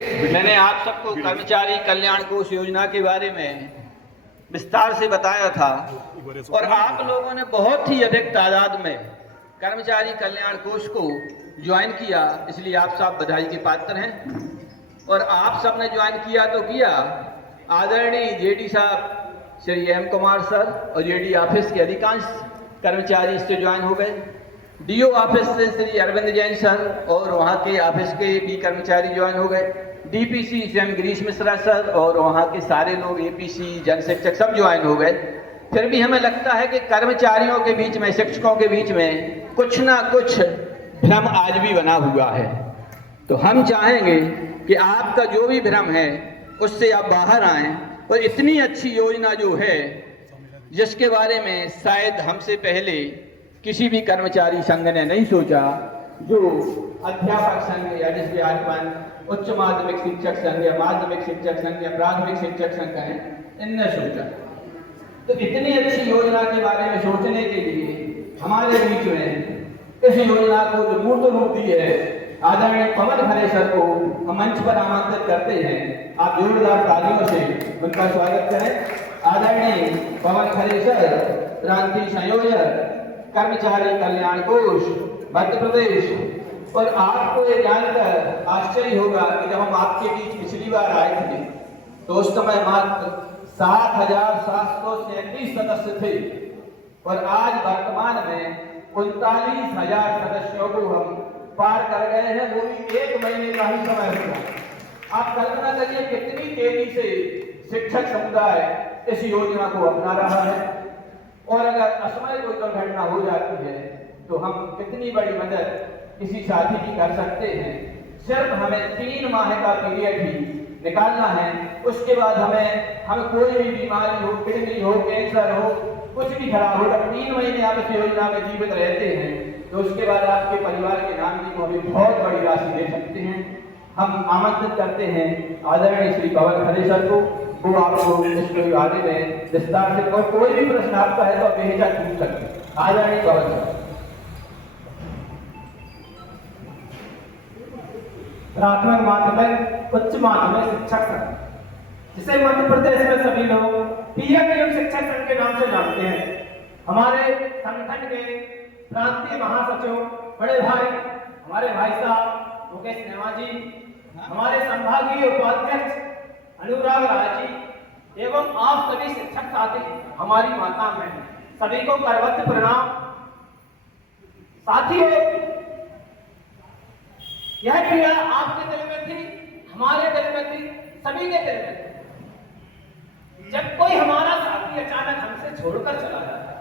मैंने आप सबको कर्मचारी कल्याण कोष योजना के बारे में विस्तार से बताया था और आप लोगों ने बहुत ही अधिक तादाद में कर्मचारी कल्याण कोष को ज्वाइन किया, इसलिए आप सब बधाई के पात्र हैं। और आप सब ने ज्वाइन किया तो किया। आदरणीय जेडी साहब श्री एम कुमार सर और जेडी ऑफिस के अधिकांश कर्मचारी इससे ज्वाइन हो गए। डीओ ऑफिस से श्री अरविंद जैन सर और वहाँ के ऑफिस के भी कर्मचारी ज्वाइन हो गए। DPC M Girish Mishra sir और वहाँ के सारे लोग एपीसी जन शिक्षक सब ज्वाइन हो गए। फिर भी हमें लगता है कि कर्मचारियों के बीच में, शिक्षकों के बीच में कुछ ना कुछ भ्रम आज भी बना हुआ है। तो हम चाहेंगे कि आपका जो भी भ्रम है उससे आप बाहर आएं और इतनी अच्छी योजना जो है जिसके बारे में शायद हमसे पहले किसी भी कर्मचारी संघ ने नहीं सोचा, जो अध्यापक संघ या जिसके आसपास उच्च माध्यमिक शिक्षक संघ या माध्यमिक शिक्षक संघ या प्राथमिक शिक्षक संघ है, इनने सोचा। तो इतनी अच्छी योजना के बारे में सोचने के लिए हमारे बीच में इस योजना को जो मूर्त रूप दी है, आदरणीय पवन खरे सर को हम मंच पर आमंत्रित करते हैं। आप जोरदार तालियों से उनका स्वागत करें। आदरणीय पवन खरे सर, क्रांति संयोजक कर्मचारी कल्याण कोष मध्य प्रदेश। और आपको ये जानकर आश्चर्य होगा कि जब हम आपके बीच पिछली बार आए थे तो उस समय मात्र 7,737 सदस्य थे और आज वर्तमान में 39,000 सदस्यों को हम पार कर गए हैं, वो भी 1 महीने का ही समय हुआ। आप कल्पना करिए कितनी तेजी से शिक्षक समुदाय इस योजना को अपना रहा है। और अगर असमय कोई दुर्घटना हो जाती है तो हम कितनी बड़ी मदद किसी साथी की कर सकते हैं। सिर्फ हमें 3 माह का पीरियड ही निकालना है। उसके बाद हमें कोई भी बीमारी हो, किडनी हो, कैंसर हो, कुछ भी खराब हो, 3 महीने आप इस योजना में जीवित रहते हैं तो उसके बाद आपके परिवार के नागरिक को हमें बहुत बड़ी राशि दे सकते हैं। हम आमंत्रित करते हैं आदरणीय श्री पवन खरे सर को, वो आपको इसके बारे में विस्तार से, और कोई भी प्रश्न आपका है तो बेहिचक पूछ सकते हैं। आदरणीय पवन सर। प्राथमिक माध्यमिक उच्च माध्यमिक शिक्षक संघ, जिसे मध्य प्रदेश में सभी लोग पीएम शिक्षक संघ के नाम से जानते हैं। हमारे संगठन के प्रांतीय महासचिव बड़े भाई, हमारे भाई साहब मुकेश नेवा जी, हमारे संभागीय उपाध्यक्ष अनुराग राय जी एवं आप सभी शिक्षक साथी, हमारी माता बहन, सभी को करवत प्रणाम। साथियों, यह क्रिया आपके दिल में थी, हमारे दिल में थी, सभी के दिल में थी। जब कोई हमारा साथी अचानक हमसे छोड़कर चला जाता है,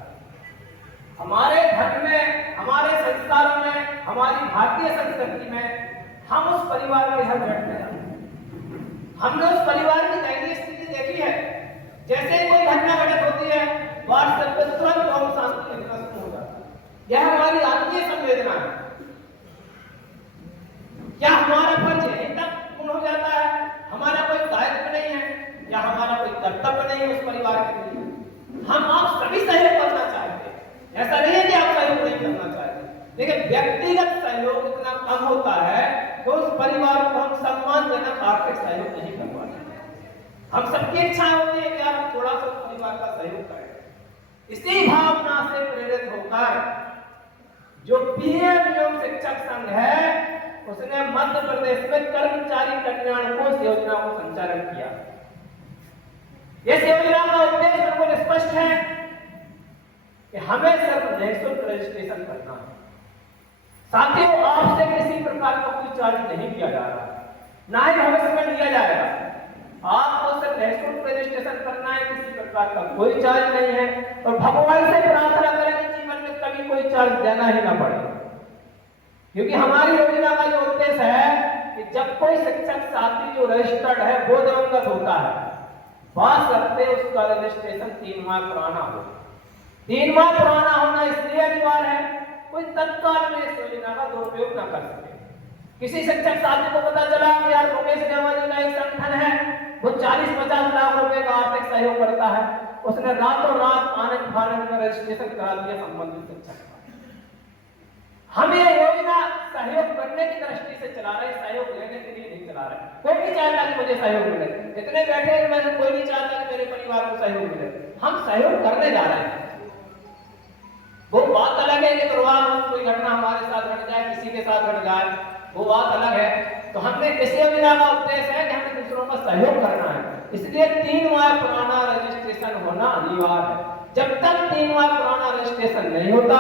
हमारे धर्म में, हमारे संस्कारों में, हमारी भारतीय संस्कृति में हम उस परिवार के साथ बैठते हैं। हमने उस परिवार की दैनीय स्थिति देखी है। जैसे ही कोई घटना घटित होती है, व्हाट्सएप पर तुरंत हम शांति लिखना शुरू हो जाता है। यह हमारी आत्मीय संवेदना है। क्या हमारा फर्ज यहीं तक पूर्ण हो जाता है? हमारा कोई दायित्व नहीं है या हमारा कोई कर्तव्य नहीं है उस परिवार के लिए? हम आप सभी सहयोग करना चाहते हैं, ऐसा नहीं है कि आप सहयोग नहीं करना चाहते, लेकिन व्यक्तिगत सहयोग इतना कम होता है तो उस परिवार को हम सम्मानजनक आर्थिक सहयोग नहीं कर पाते। हम सबकी इच्छा होती है कि आप थोड़ा सा परिवार का सहयोग करें। इसी भावना से प्रेरित होकर जो पीएम शिक्षक संघ है, उसने मध्य प्रदेश में कर्मचारी कल्याण कोष योजना को संचालन किया। इस योजना का उद्देश्य बिल्कुल स्पष्ट है कि हमें सिर्फ निःशुल्क रजिस्ट्रेशन करना है। साथियों, आपसे किसी प्रकार का कोई चार्ज नहीं किया जा रहा, ना ही भविष्य में लिया जाएगा। आपको सिर्फ निःशुल्क रजिस्ट्रेशन करना है, किसी प्रकार का कोई चार्ज नहीं है। और भगवान से प्रार्थना करें कि जीवन में कभी कोई चार्ज देना ही ना पड़े, क्योंकि हमारी योजना का जो उद्देश्य है कि जब कोई शिक्षक साथी जो रजिस्टर्ड है वो दिवंगत होता है, बात करते उसका रजिस्ट्रेशन 3 माह पुराना हो। 3 माह पुराना होना इसलिए अनिवार्य है कोई तत्काल में इस योजना का दुरुपयोग न कर सके। किसी शिक्षक साथी को पता चला कि यार मुकेश नेवा जी का एक संगठन है, वो 40-50 लाख रुपए का आर्थिक सहयोग करता है, उसने रातों रात आनंद फानंद में रजिस्ट्रेशन करा दिया संबंधित शिक्षक। हमें योजना सहयोग करने की दृष्टि से चला रहे, सहयोग लेने के लिए नहीं चला रहे। कोई नहीं चाहता कि मुझे सहयोग मिले, इतने बैठे हैं में कोई नहीं चाहता कि मेरे परिवार को सहयोग मिले। हम सहयोग करने जा रहे हैं। वो बात अलग है कि परिवार में कोई घटना हमारे साथ घट जाए, किसी के साथ घट जाए, वो बात अलग है। तो हमने इस योजना का उद्देश्य है कि हमें दूसरों का सहयोग करना है, इसलिए 3 माह पुराना रजिस्ट्रेशन होना अनिवार्य है। जब तक 3 माह पुराना रजिस्ट्रेशन नहीं होता,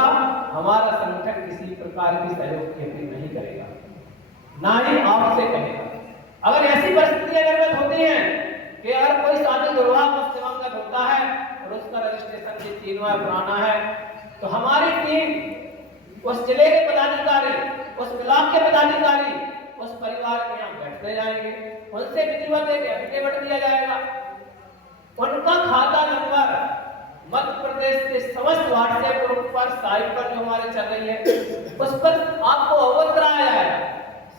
हमारा संगठन किसी प्रकार की सहयोग की अपील नहीं करेगा, ना ही आपसे कहेगा। अगर ऐसी परिस्थितियां निर्मित होती हैं कि अगर कोई शादी विवाह दिवंगत होता है और उसका रजिस्ट्रेशन भी 3 माह पुराना है, तो हमारी टीम उस जिले के पदाधिकारी, उस ब्लॉक के पदाधिकारी उस परिवार के यहाँ बैठते जाएंगे, उनसे विधिवत एक एफिडेविट दिया जाएगा, उनका खाता नंबर मध्य प्रदेश के समस्त व्हाट्सएप ग्रुप पर, साइट पर जो हमारे चल रही है उस पर आपको अवगत कराया जाएगा।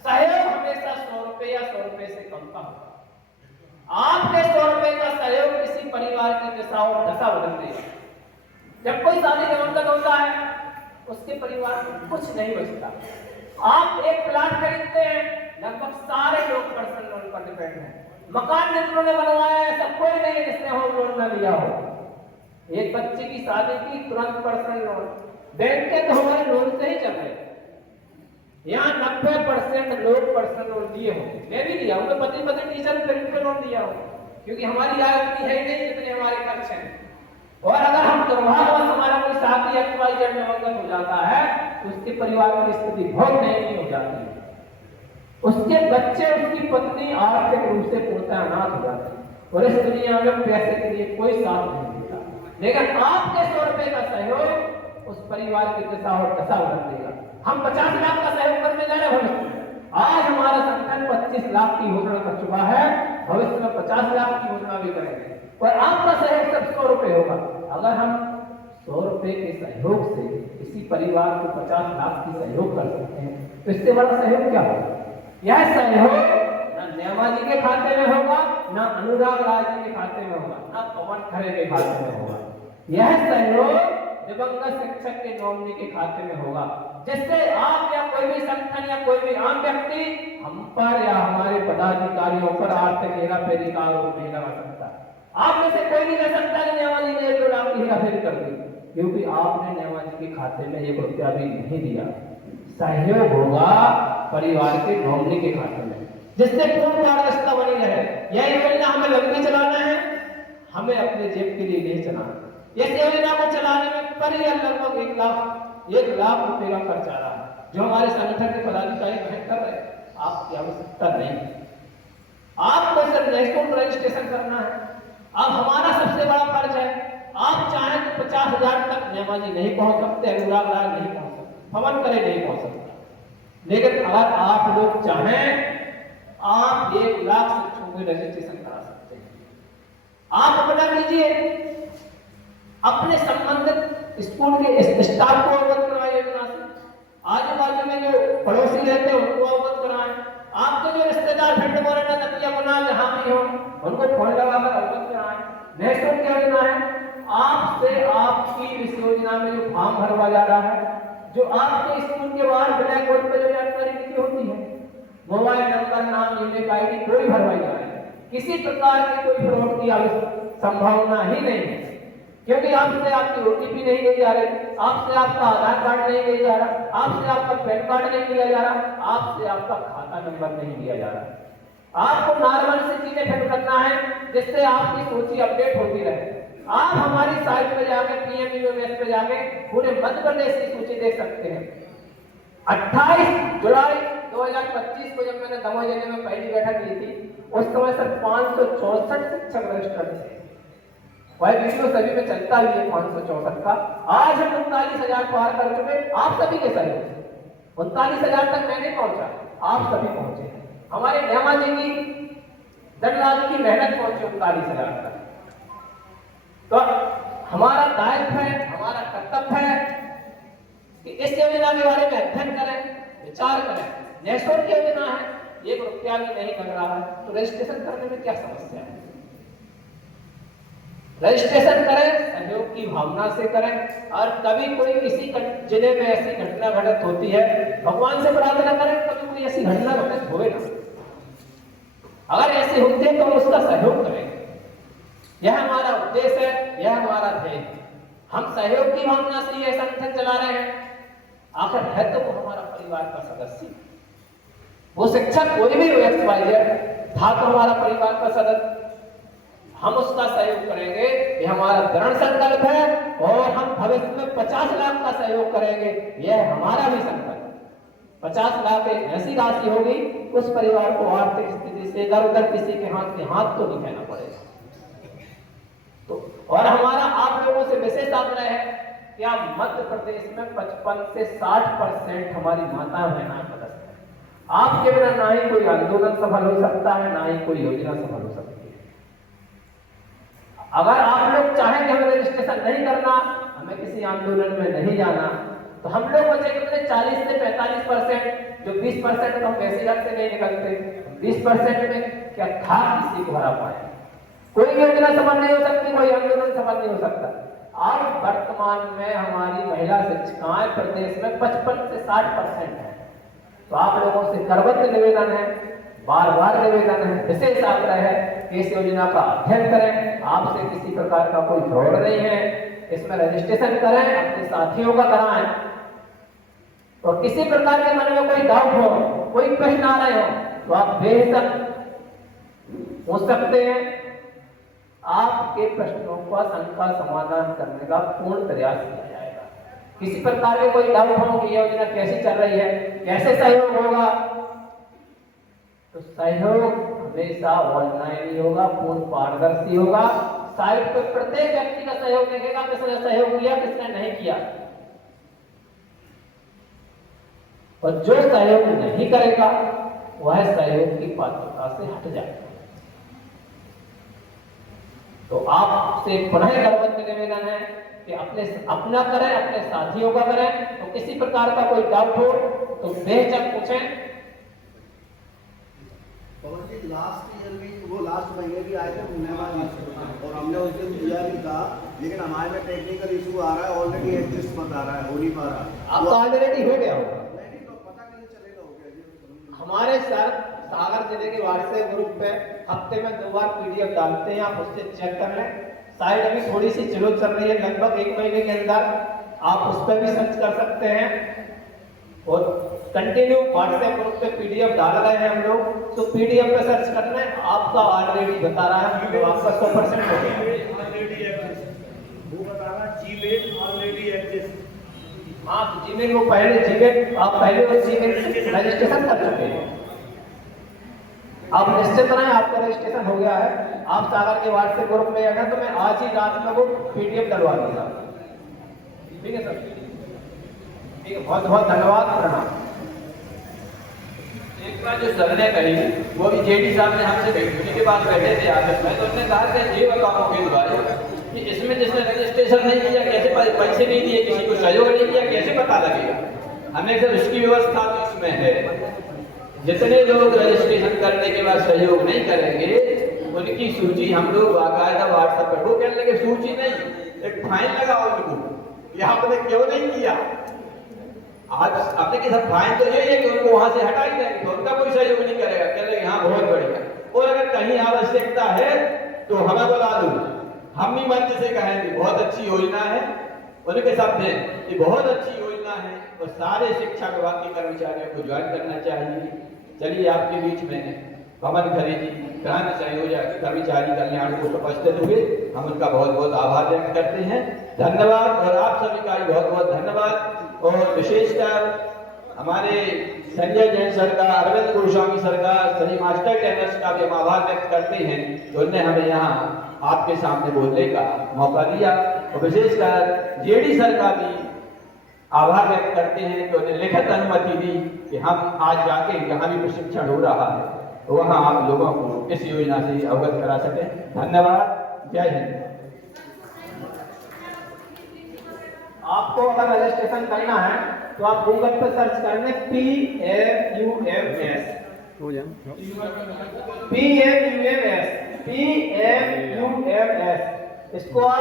सहयोग हमेशा 100 रुपए या 100 रुपए से कम का होगा। आपके 100 रुपए का सहयोग किसी परिवार की दिशा और दशा बदल देगा। जब कोई शादी दिवंगत होता है उसके परिवार में कुछ नहीं बचता। आप एक प्लाट खरीदते हैं, लगभग सारे लोग पर्सनल लोन पर डिपेंड हैं। मकान जिन्होंने बनवाया है सब कोई नहीं है जिसने होम लोन न लिया हो। एक बच्चे की शादी की तुरंत पर्सनल लोन, बैंक के तो हमारे लोन से ही चल रहे हैं। यहाँ 90% लोग पर्सनल लोन लिए होंगे, मैं भी लिया हूँ, पति टीचर पे लोन लिया हो, क्योंकि हमारी आय उतनी है नहीं जितने हमारे खर्च हैं। और अगर हम दुर्भाग्यवश हमारा कोई साथी XYZ दिवंगत हो जाता है तो उसके परिवार की स्थिति बहुत दयनीय हो जाती है। उसके बच्चे, उसकी पत्नी आर्थिक रूप से पूर्णतः अनाथ हो जाते हैं और इस दुनिया में पैसे के लिए कोई साथ नहीं देता। लेकिन आपके 100 रुपए का सहयोग उस परिवार की दिशा और दशा बदल देगा। हम 50 लाख का सहयोग करने जा रहे हैं भविष्य में। आज हमारा संगठन 25 लाख की घोषणा कर चुका है, भविष्य में 50 लाख की घोषणा भी करेंगे और आपका सहयोग सिर्फ 100 रुपए होगा। अगर हम 100 रुपए के सहयोग से किसी परिवार को 50 लाख की सहयोग कर सकते हैं तो इससे बड़ा सहयोग क्या होगा? यह सहयोग ना नेमा जी के खाते में होगा, ना अनुराग राय जी के खाते में होगा, ना पवन खरे के खाते में होगा। यह सहयोग दिवंगत शिक्षक के नॉमिनी के खाते में होगा, जिससे आप या कोई भी संगठन या कोई भी आम व्यक्ति हम पर या हमारे पदाधिकारियों पर आर्थिक हेराफेरी का आरोप नहीं लगा सकता। आप में से कोई नहीं कह सकता कि नेमा जी ने 1-2 लाख की हेराफेरी कर दी, क्योंकि आपने नेमा जी के खाते में 1 रुपया भी नहीं दिया। सहयोग होगा परिवार के नॉमिनी के खाते में, जिससे पूर्ण पारदर्शिता बनी रहे। यह योजना हमें लंबी चलाना है, हमें अपने जेब के लिए नहीं चलाना। इस योजना को चलाने में लगभग 1 लाख रुपए का खर्च आ रहा है, जो हमारे संगठन के पदाधिकारी वहन कर रहे हैं। आपकी आवश्यकता नहीं है, आपको सिर्फ नेशनल रजिस्ट्रेशन करना है। अब हमारा सबसे बड़ा फर्ज है, आप चाहें तो 50,000 तक नेमा जी नहीं पहुंच सकते, अनुराग राय नहीं पहुंच सकते, पवन करे नहीं पहुंच सकता। लेकिन अगर आप लोग चाहें, आप 1 लाख शिक्षकों में रजिस्ट्रेशन करा सकते हैं। आप अपना कीजिए, अपने संबंधित स्कूल के स्टाफ को अवगत कराएं योजना से, आजू बाजू में जो पड़ोसी रहते हैं उनको अवगत कराएं, आपके जो रिश्तेदार फिर मोरना तकिया बना जहां भी हो उनको फोन लगाकर अवगत कराएं। नेशनल क्या योजना है, आपसे आपकी इस योजना में जो फॉर्म भरवा जा रहा है, जो आपके स्कूल के बाहर ब्लैक बोर्ड पर जो जानकारी लिखी होती है, मोबाइल नंबर, नाम, ईमेल आईडी कोई भरवाई जा रही है। किसी प्रकार की कोई फ्रॉड की संभावना ही नहीं है, क्योंकि आपसे आपकी OTP नहीं ली जा रही, आपसे आपका आधार कार्ड नहीं लिया जा रहा, आपसे आपका पैन कार्ड नहीं लिया जा रहा, आपसे आपका खाता नंबर नहीं लिया जा रहा। आपको नॉर्मल से चीजें फिल करना है जिससे आपकी सूची अपडेट होती रहे। आप हमारी साइट पे जाके PMUMS पे जाके पूरे मध्य प्रदेश की सूची देख सकते हैं। 28 जुलाई 2025 को जब मैंने दमोह जिले में पहली बैठक ली थी, उस समय सिर्फ 564 शिक्षक रजिस्टर्ड थे। वह वीडियो सभी में चलता ही है 564 का। आज हम 39,000 पार कर चुके, आप सभी के सहयोग से। 39,000 तक मैं नहीं पहुंचा, आप सभी पहुंचे। हमारे नेमा जी की दंडराज की मेहनत पहुंची 39,000 तक। तो हमारा दायित्व है, हमारा कर्तव्य है कि इस योजना के बारे में अध्ययन करें, विचार करें। नेशनल की योजना है, 1 रुपया भी नहीं लग रहा है, तो रजिस्ट्रेशन करने में क्या समस्या है? रजिस्ट्रेशन करें, सहयोग की भावना से करें। और कभी कोई किसी जिले में ऐसी घटना घटित होती है, भगवान से प्रार्थना करें कभी कोई ऐसी घटना घटित होए ना। अगर ऐसी होती है तो हम उसका सहयोग करेंगे। यह हमारा उद्देश्य है, यह हमारा ध्येय है। हम सहयोग की भावना से यह संगठन चला रहे हैं। आखिर है तो वो हमारा परिवार का सदस्य, वो शिक्षक कोई भी XYZ था तो हमारा परिवार का सदस्य। हम उसका सहयोग करेंगे, ये हमारा दृढ़ संकल्प है। और हम भविष्य में 50 लाख का सहयोग करेंगे, यह हमारा भी संकल्प है। 50 लाख एक ऐसी राशि होगी उस परिवार को आर्थिक स्थिति से इधर उधर किसी के हाथ तो नहीं कहना पड़ेगा। तो और हमारा आप लोगों से विशेष आग्रह है कि आप मध्य प्रदेश में 55 से 60% हमारी माता बहना पदस्थ है। आपके बिना ना ही कोई आंदोलन सफल हो सकता है, ना ही कोई योजना सफल हो सकती है। अगर आप लोग चाहें कि हमें रजिस्ट्रेशन नहीं करना, हमें किसी आंदोलन में नहीं जाना, तो हम लोग बचे कितने 40 से 45%, जो 20% तो हम वैसे घर से नहीं निकलते। 20% में क्या था किसी को हरा पाए? कोई योजना सफल नहीं हो सकती, कोई आंदोलन सफल नहीं हो सकता। और वर्तमान में हमारी महिला शिक्षिकाएं प्रदेश में 55 से 60% है। तो आप लोगों से करबद्ध निवेदन है, बार बार निवेदन है, विशेष आग्रह है कि इस योजना का अध्ययन करें। आपसे किसी प्रकार का कोई फ्रॉड नहीं है, इसमें रजिस्ट्रेशन करें, अपने साथियों का कराएं। और किसी प्रकार के मन में कोई डाउट हो, कोई प्रश्न आ रहे हो, तो आप बेहिचक पूछ सकते हैं। आपके प्रश्नों का समाधान करने का पूर्ण प्रयास किया जाएगा। किसी प्रकार के कोई डाउट हो कि योजना कैसी चल रही है, कैसे सहयोग होगा, तो सहयोग हमेशा ऑनलाइन ही होगा, पूर्ण पारदर्शी होगा। साइट पर प्रत्येक व्यक्ति का सहयोग देखेगा, किसने सहयोग किया, किसने नहीं किया। और जो सहयोग नहीं करेगा वह सहयोग की पात्रता से हट जाएगा। तो आपसे पुनः करबद्ध निवेदन है कि अपना करें, अपने साथियों का करें। तो किसी प्रकार का कोई डाउट हो तो बेहिचक पूछें। लास्ट महीने भी आए थे और हमने उस दिन दिया भी था, लेकिन हमारे में टेक्निकल इशू आ रहा है, ऑलरेडी एडजस्ट बता रहा है, हो नहीं पा रहा। अब तो ऑलरेडी हो गया होगा। नहीं तो पता कैसे चलेगा हो गया। हमारे सर सागर जिले के व्हाट्सएप ग्रुप पे हफ्ते में 2 बार PDF डालते हैं, आप उससे चेक कर लें। साइट अभी थोड़ी सी स्लो चल रही है, लगभग 1 महीने के अंदर आप उस पर भी सर्च कर सकते हैं। और कंटिन्यू व्हाट्सएप ग्रुप पे PDF डाल रहे हैं हम लोग, तो PDF पे सर्च कर लें। आपका ऑलरेडी बता रहा है तो आपका 100% हो गया। वो बता रहा जीमेल ऑलरेडी एग्जिस्ट। हाँ, तो जीमेल वो पहले जीमेल आप पहले वो जीमेल रजिस्ट्रेशन कर चुके हैं। आप निश्चित रहें, आपका रजिस्ट्रेशन हो गया है। आप सागर के व्हाट्सएप ग्रुप में आना, तो मैं आज ही रात में वो PDF डलवा दूंगा। ठीक है सर, ठीक है, बहुत बहुत धन्यवाद, प्रणाम। एक बार जो सर ने कही, वो भी JD साहब ने हमसे उन्हीं के पास बैठे थे आगे में, तो उन्होंने कहा कि ये बताओ मुकेश भाई कि इसमें जिसने रजिस्ट्रेशन नहीं किया, कैसे पैसे नहीं दिए, किसी को सहयोग नहीं किया, कैसे पता लगेगा? हमने सर उसकी व्यवस्था तो इसमें है। जितने लोग रजिस्ट्रेशन करने के बाद सहयोग नहीं करेंगे, उनकी सूची हम लोग बाकायदा व्हाट्सएप पर, वो कहने लगे सूची नहीं, एक फाइन लगाओ उनको, ये आपने क्यों नहीं किया। आज अपने के साथ फाइन तो यही है कि उनको वहां से हटा ही देंगे, तो उनका कोई सहयोग नहीं करेगा, कह लगे हाँ बहुत बढ़िया। और अगर कहीं आवश्यकता है तो हमें बुला दो, हम भी मंच से कहेंगे बहुत अच्छी योजना है, उनके साथ दें ये बहुत अच्छी योजना है और सारे शिक्षा विभाग के कर्मचारियों को ज्वाइन करना चाहिए। चलिए आपके बीच में पवन खरे जी, क्रांति संयोजक कर्मचारी कल्याण को उपस्थित हुए, हम उनका बहुत बहुत आभार व्यक्त करते हैं। धन्यवाद। और आप सभी का भी बहुत बहुत धन्यवाद। और विशेषकर हमारे संजय जैन सर का, अरविंद गोस्वामी सर का, सभी मास्टर ट्रेनर्स का भी हम आभार व्यक्त करते हैं तो उन्होंने हमें यहाँ आपके सामने बोलने का मौका दिया। और विशेषकर JD सर का भी आभार व्यक्त करते हैं कि उन्हें लिखित अनुमति दी कि हम आज जाके जहाँ भी प्रशिक्षण हो रहा है तो वहाँ आप लोगों को इस योजना से अवगत करा सकें। धन्यवाद। जय हिंद। आपको अगर रजिस्ट्रेशन करना है तो आप गूगल पर सर्च कर लें PMUMS, PMUMS, इसको आप